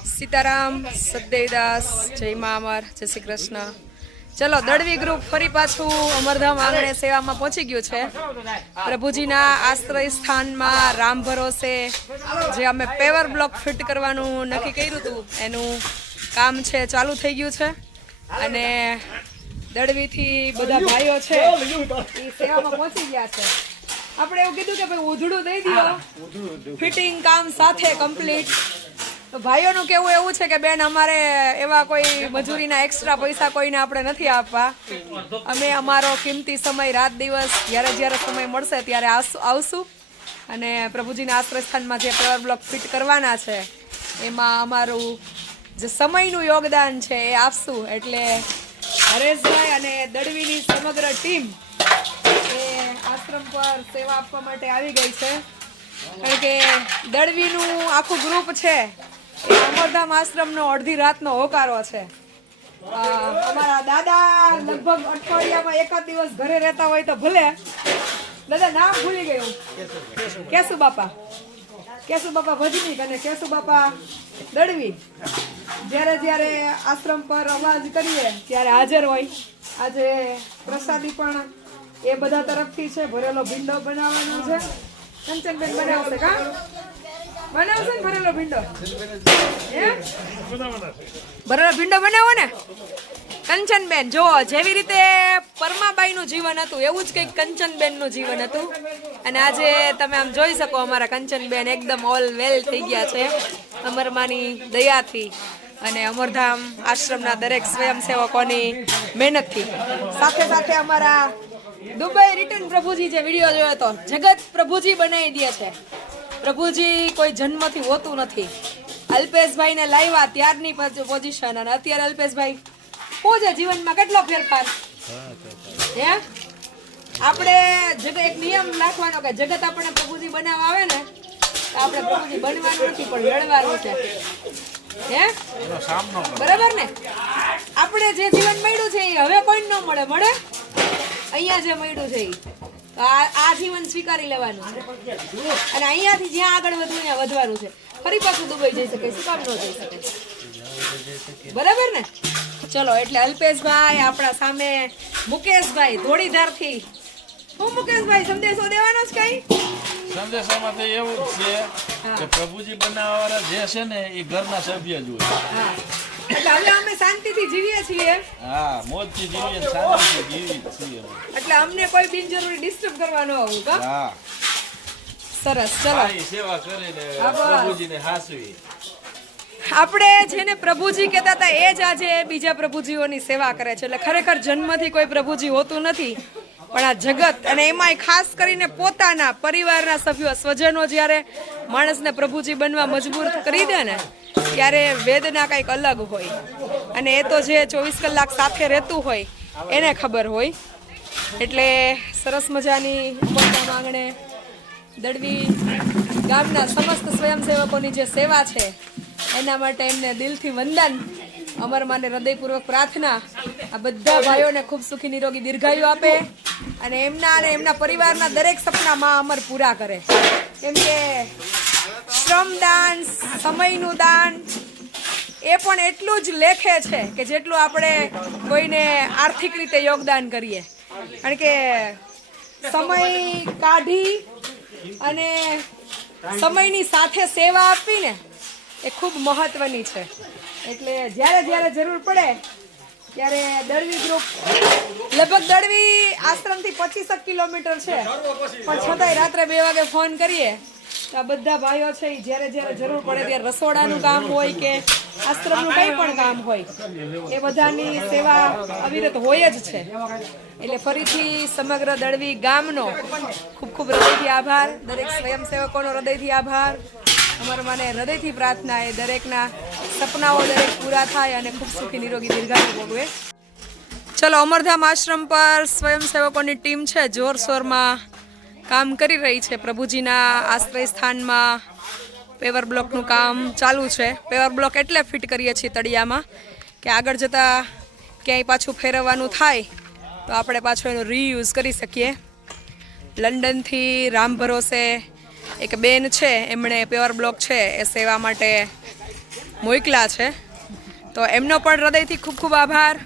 સીતારામ સદેવદાસ જય મા અમર જય શ્રી કૃષ્ણ. ચલો દળવી ગ્રુપ ફરી પાછું અમરધામ આંગણે સેવામાં પહોંચી ગયું છે. પ્રભુજીના આશ્રય સ્થાનમાં રામ ભરોસે જે અમે પેવર બ્લોક ફિટ કરવાનું નક્કી કર્યું હતું એનું કામ છે ચાલુ થઈ ગયું છે. અને દળવીથી બધા ભાઈઓ છે એ સેવામાં પહોંચી ગયા છે. આપણે એવું કીધું કે ભાઈ ઉધડું દઈ દો ફિટિંગ કામ સાથે કમ્પ્લીટ. ભાઈઓનું કેવું એવું છે કે બેન, અમારે એવા કોઈ મજૂરીના એક્સ્ટ્રા પૈસા કોઈને આપણે નથી આપવા. અમે અમારો કિંમતી સમય રાત દિવસ, જ્યારે જ્યારે સમય મળશે ત્યારે આવશું. અને પ્રભુજીના આશ્રયસ્થાનમાં જે પેવર બ્લોક ફિટ કરવાના છે, એમાં અમારું જે સમયનું યોગદાન છે એ આપશું. એટલે હરેશભાઈ અને દળવીની સમગ્ર ટીમ એ આશ્રમ પર સેવા આપવા માટે આવી ગઈ છે. કારણ કે દળવીનું આખું ગ્રુપ છે. અમરધામ આશ્રમનો અડધી રાતનો હોકારો છે. અમારા દાદા લગભગ અઠવાડિયામાં એકાદ દિવસ ઘરે રહેતા હોય તો ભલે. દાદા, નામ ભૂલી ગયું. કેશુ બાપા. કેશુ બાપા ભજનીક અને કેશુ બાપા દળવી. જ્યારે જ્યારે આશ્રમ પર અવાજ કરીએ, ત્યારે હાજર હોય. આજે પ્રસાદી પણ એ બધા તરફથી છે. ભરેલો ભીંડો બનાવવાનો છે. કંચનબેન બનાવશે, કા? બનાવશે ને ભરેલો ભીંડો? ભરેલો ભીંડો બનાવો ને? કંચનબેન જો જેવી રીતે પરમાબાઈનું જીવન હતું એવું જ કંઈક કંચનબેનનું જીવન હતું. અને આજે તમે આમ જોઈ શકો અમારા કંચનબેન એકદમ ઓલ વેલ થઈ ગયા છે અમરમાની દયાથી. અને અમરધામ આશ્રમના દરેક સ્વયંસેવકોની મહેનતથી. સાથે સાથે અમારા દુબઈ રિટર્ન પ્રભુજી જે વીડિયો જોયો હતો જગત પ્રભુજી બનાવી દે છે. પ્રભુજી, કોઈ જન્મથી હોતું નથી. અલ્પેશભાઈને લાવ્યા ત્યારની પોઝિશન અને અત્યારે અલ્પેશભાઈ શું છે જીવનમાં કેટલો ફેરફાર? હે? આપણે જગત એક નિયમ રાખવાનો કે જગત આપણને પ્રભુજી બનાવવા આવે ને, તો આપણે પ્રભુજી બનવાનું નથી, પણ લડવાનું છે. હે? બરાબર ને? આપણે જે જીવન મળ્યું છે એ હવે કોઈ ન મળે મળે? અહીંયા જે મળ્યું છે ઈ. આ જીવન સ્વીકારી લેવાનું. અને અહીંયાથી જ્યાં આગળ વધવું ત્યાં વધવાનું છે. ફરી પાછું દુબઈ જઈ શકે શું કામ ન જઈ શકે? બરાબર ને? ચલો એટલે અલ્પેશભાઈ આપણા સામે મુકેશભાઈ ધોળીધારથી. હું મુકેશભાઈ સંદેશો દેવાનો જ કઈ? સંદેશામાં તો એવું જ છે કે પ્રભુજી બનાવવાવાળા જે છે ને એ ઘરના સભ્ય જ હોય. હા. એટલે હવે અમે શાંતિથી જીવીએ છીએ. હા મોજથી જીવીએ શાંતિથી જીવી છીએ એટલે અમને કોઈ બિનજરૂરી ડિસ્ટર્બ કરવા ન આવું કા હા. સરસ ચલો. સેવા કરીને પ્રભુજીને હાસવી. આપણે જેને પ્રભુજી કહેતા હતા એ જ આજે બીજા પ્રભુજીઓની સેવા કરે છે. એટલે ખરેખર જન્મથી કોઈ પ્રભુજી હોતું નથી. પણ આ જગત અને એમાંય ખાસ કરીને પોતાના પરિવારના સભ્યો સ્વજનો જ્યારે માણસને પ્રભુજી બનવા મજબૂર કરી દે ને, ત્યારે વેદના કંઈક અલગ હોય. અને એ તો જે ચોવીસ કલાક સાથે રહેતું હોય, એને ખબર હોય. એટલે સરસ મજાની ઉમરના માંગણે દળવી ગામના સમસ્ત સ્વયંસેવકોની જે સેવા છે, એના માટે એમને દિલથી વંદન, અમર માને હૃદયપૂર્વક પ્રાર્થના આ બધા ભાઈઓને ખૂબ સુખી નિરોગી દીર્ઘાયુ આપે અને એમના અને એમના પરિવારના દરેક સપના માં અમર પૂરા કરે. કેમ કે શ્રમ દાન, સમયનું દાન, એ પણ એટલું જ લેખે છે કે જેટલું આપણે કોઈને આર્થિક રીતે યોગદાન કરીએ. કારણ કે સમય કાઢી અને સમયની સાથે સેવા આપવી ને એ ખૂબ મહત્વની છે. એટલે જ્યારે જ્યારે જરૂર પડે ત્યારે દળવી ગ્રુપ લગભગ દળવી આશ્રમથી પચીસક કિલોમીટર છે. પણ છતાંય રાત્રે બે વાગે ફોન કરીએ તો આ બધા ભાઈઓ છે એ જ્યારે જ્યારે જરૂર પડે ત્યારે રસોડાનું કામ હોય કે આશ્રમનું કંઈ પણ કામ હોય એ બધાની સેવા અવિરત હોય જ છે. એટલે ફરીથી સમગ્ર દળવી ગામનો ખૂબ ખૂબ હૃદયથી આભાર. દરેક સ્વયંસેવકોનો હૃદયથી આભાર. અમારા મને હૃદયથી પ્રાર્થના એ દરેકના સપનાઓ દરેક પૂરા થાય અને ખૂબ સુખી, નિરોગી દીર્ઘાયુ ભોગવે. ચલો, અમરધામ આશ્રમ પર સ્વયંસેવકોની ટીમ છે જોરશોરમાં કામ કરી રહી છે. પ્રભુજીના આશ્રય સ્થાનમાં પેવર બ્લોકનું કામ ચાલુ છે. પેવર બ્લોક એટલે ફિટ કરીએ છીએ તળિયામાં કે આગળ જતાં ક્યાંય પાછું ફેરવવાનું થાય તો આપણે પાછું એનો રીયુઝ કરી શકીએ. લંડનથી રામ ભરોસે એક બેન છે, એમણે પેવર બ્લોક છે, એ સેવા માટે મોકલા છે. તો એમનો પણ હૃદયથી ખૂબ ખૂબ આભાર.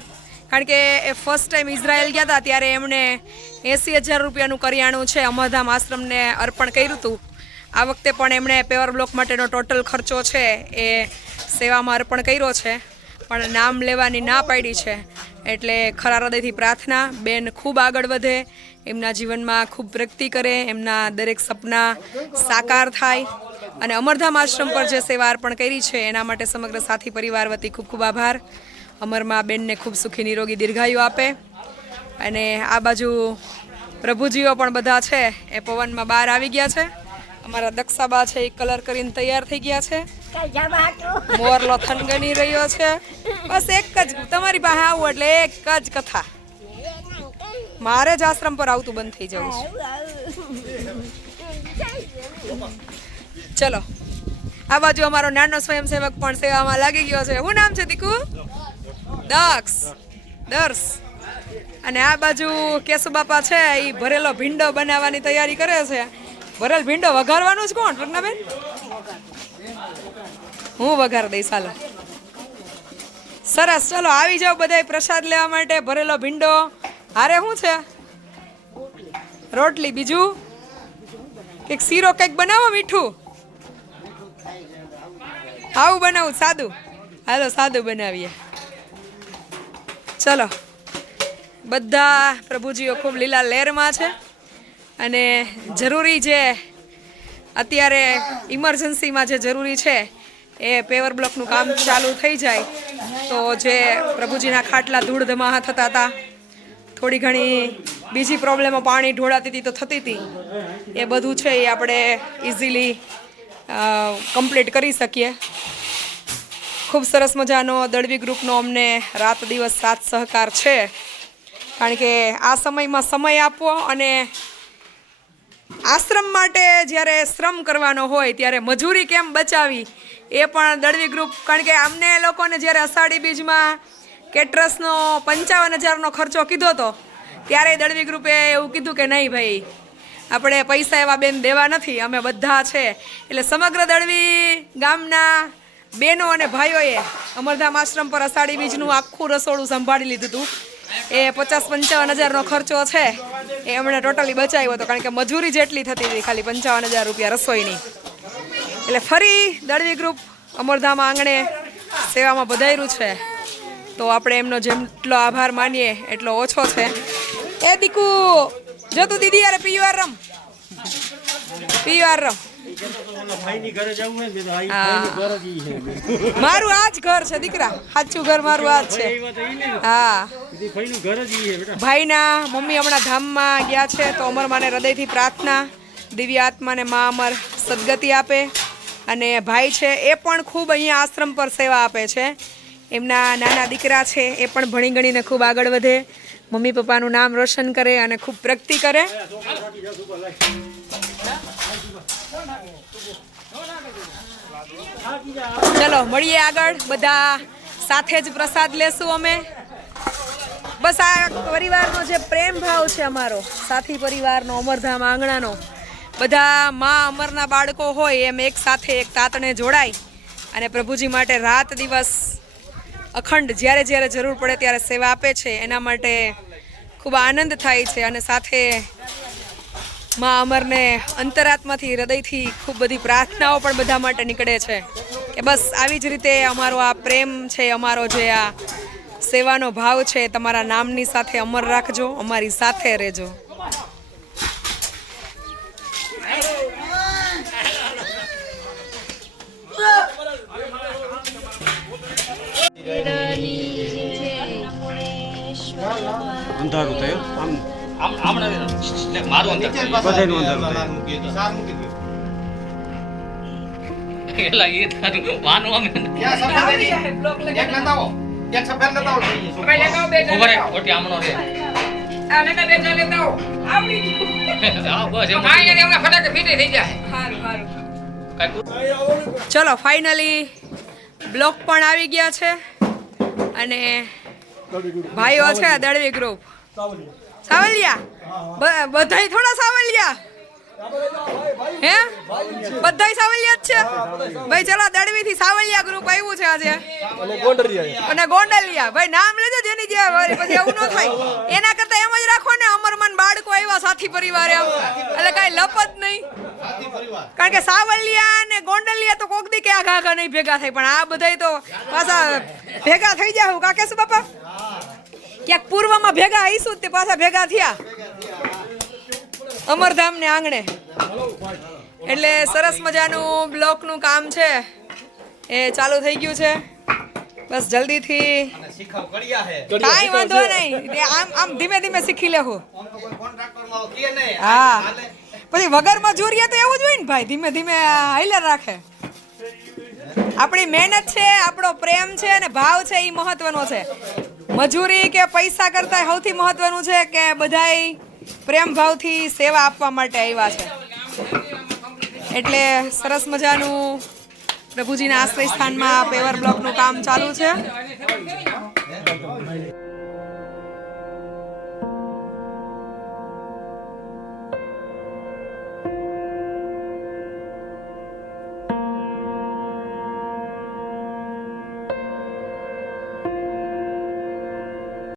કારણ કે એ ફર્સ્ટ ટાઈમ ઇઝરાયલ ગયા હતા, ત્યારે એમણે એંસી હજાર રૂપિયાનું કરિયાણું છે, અમરધામ આશ્રમને અર્પણ કર્યું હતું. આ વખતે પણ એમણે પેવર બ્લોક માટેનો ટોટલ ખર્ચો છે, એ સેવામાં અર્પણ કર્યો છે. પણ નામ લેવાની ના પાડી છે. એટલે ખરા હૃદયથી પ્રાર્થના, બેન ખૂબ આગળ વધે. એમના જીવનમાં ખૂબ પ્રગતિ કરે, એમના દરેક સપના સાકાર થાય અને અમરધામ આશ્રમ પર જે સેવા અર્પણ કરી છે, એના માટે સમગ્ર સાથી પરિવાર વતી ખૂબ ખૂબ આભાર. અમરમાં બેનને ખૂબ સુખી નિરોગી દીર્ઘાયુ આપે અને આ બાજુ પ્રભુજીઓ પણ બધા છે, એ પવનમાં બહાર આવી ગયા છે. અમારા દક્ષાબા છે એ કલર કરીને તૈયાર થઈ ગયા છે. મોરલો થનગની રહ્યો છે. બસ એક જ, તમારી પાસે આવું એટલે એક જ કથા. મારે જ આશ્રમ પર આવતું બંધ થઈ જવું છે. ચલો, આ બાજુ અમારો નાનો સ્વયંસેવક પણ સેવામાં લાગી ગયો છે. શું નામ છે, દીકુ? દક્ષ. દર્શ. અને આ બાજુ કેશુ બાપા છે એ ભરેલો ભીંડો બનાવવાની તૈયારી કરે છે. ભરેલ ભીંડો વઘારવાનું જ કોણ, પ્રજ્ઞાબેન? હું વઘાર દઈશ, હાલો. સરસ, ચલો, આવી જાઓ બધાય પ્રસાદ લેવા માટે. ભરેલો ભીંડો હારે શું છે? રોટલી, બીજું? કંઈક શીરો કંઈક બનાવો મીઠું? આવું બનાવું, સાદું. હાલો, સાદું બનાવીએ. ચલો. બધા પ્રભુજીઓ ખૂબ લીલા લહેરમાં છે અને જરૂરી જે અત્યારે ઇમરજન્સીમાં જે જરૂરી છે એ પેવર બ્લોકનું કામ ચાલુ થઈ જાય તો જે પ્રભુજીના ખાટલા ધૂળ ધમાહા થતા હતા થોડી ઘણી બીજી પ્રોબ્લેમો પાણી ઢોળાતી હતી તો થતી હતી. એ બધું છે એ આપણે ઇઝીલી કમ્પ્લીટ કરી શકીએ. ખૂબ સરસ મજાનો દળવી ગ્રુપનો અમને રાત દિવસ સાથ સહકાર છે. કારણ કે આ સમયમાં સમય આપવો અને આશ્રમ માટે જ્યારે શ્રમ કરવાનો હોય, ત્યારે મજૂરી કેમ બચાવી? એ પણ દળવી ગ્રુપ, કારણ કે અમને લોકોને જ્યારે અષાઢી બીજમાં કેટરસનો પંચાવન હજારનો ખર્ચો કીધો હતો ત્યારે દળવી ગ્રુપે એવું કીધું કે નહીં ભાઈ, આપણે પૈસા એવા બેન દેવા નથી, અમે બધા છે. એટલે સમગ્ર દળવી ગામના બહેનો અને ભાઈઓએ અમરધામ આશ્રમ પર અષાઢી બીજનું આખું રસોડું સંભાળી લીધું હતું. એ પચાસ પંચાવન હજારનો ખર્ચો છે, એ એમણે ટોટલી બચાવ્યો હતો, કારણ કે મજૂરી જેટલી થતી હતી, ખાલી પંચાવન હજાર રૂપિયા રસોઈની. એટલે ફરી દળવી ગ્રુપ અમરધામ આંગણે સેવામાં વધાર્યું છે. તો આપણે એમનો જેટલો આભાર માનીએ, એટલો ઓછો છે. એ દીકુ, જો તું દીદી યાર પીવાર રમ. પીવાર રમ. ને મારું આ જ ઘર છે, દીકરા. સાચું ઘર મારું આ જ છે. ને હા. ભાઈ ભાઈના મમ્મી હમણાં ધામમાં ગયા છે, તો અમર માને હૃદયથી પ્રાર્થના. દિવ્ય આત્માને મા અમર સદગતિ આપે. અને ભાઈ છે, એ પણ ખૂબ અહીંયા આશ્રમ પર સેવા આપે છે. એમના નાના દીકરા છે, એ પણ ભણી ગણીને ખૂબ આગળ વધે. મમ્મી પપ્પાનું નામ રોશન કરે અને ખૂબ પ્રગતિ કરે. ચલો, મળીએ આગળ. બધા સાથે જ પ્રસાદ લેશું અમે. બસ આ પરિવારનો જે પ્રેમ ભાવ છે અમારો, સાથી પરિવારનો, અમરધામ આંગણાનો, બધા મા અમરના બાળકો હોય, એમ એક સાથે, એક તાતણે જોડાય. અને પ્રભુજી માટે રાત દિવસ અખંડ જ્યારે જ્યારે જરૂર પડે ત્યારે સેવા આપે છે. એના માટે ખૂબ આનંદ થાય છે અને સાથે માં અમરને અંતરાત્માથી, હૃદયથી ખૂબ બધી પ્રાર્થનાઓ પણ બધા માટે નીકળે છે કે બસ આવી જ રીતે અમારો આ પ્રેમ છે, અમારો જે આ સેવાનો ભાવ છે, તમારા નામની સાથે અમર રાખજો, અમારી સાથે રહેજો. અંધારું થયું. આમ આમ આમ નથી. મારું અંતર છે. અંધારું થયું. એલા એ તારું વાનું અમે ઊભા રહે, ખોટી આમનો રે. હા, બસ એમ. કાંઈ ચલો ફાઇનલી બ્લોક પણ આવી ગયા છે. અને ભાઈઓ છે દળવી ગ્રુપ સાવલિયા? બ- બધાય થોડા સાવલિયા? હે? બધાય સાવલિયા જ છે? ભાઈ ચલો દડવી થી સાવલિયા ગ્રુપ આવ્યું છે આજે. અને ગોંડલિયા. ભાઈ નામ લેજો જેની જે પછી એવું ન થાય. એના કરતા એમ જ રાખો ને અમરમાન બાળકો આવ્યા સાથી પરિવાર એમ. એટલે કાંઈ લપત નહીં. કારણ કે સાવલિયા અને ગોંડલિયા તો કોક દી કે આઘા આઘા નહીં ભેગા થાય પણ આ બધાય તો પાછા ભેગા થઈ જાવ કાકે શું બાપા? ક્યાંક પૂર્વમાં ભેગા આવીશું તે પાછા ભેગા થયા. અમરધામ ને આંગણે. એટલે સરસ મજાનું બ્લોકનું કામ છે. એ ચાલુ થઈ ગયું છે. બસ જલ્દીથી કાંઈ વાંધો નહીં. આમ આમ ધીમે ધીમે શીખી લેવું હા. પછી વગર મજૂરીએ તો એવું જ હોય ને ભાઈ. ધીમે ધીમે હાઈલર રાખે. આપણી મહેનત છે આપણો પ્રેમ છે અને ભાવ છે એ મહત્વનો છે. મજૂરી કે પૈસા કરતા સૌથી મહત્વનું છે કે બધાય પ્રેમ ભાવથી સેવા આપવા માટે આવ્યા છે. એટલે સરસ મજાનું પ્રભુજીના આશ્રય સ્થાનમાં પેવર બ્લોકનું કામ ચાલુ છે.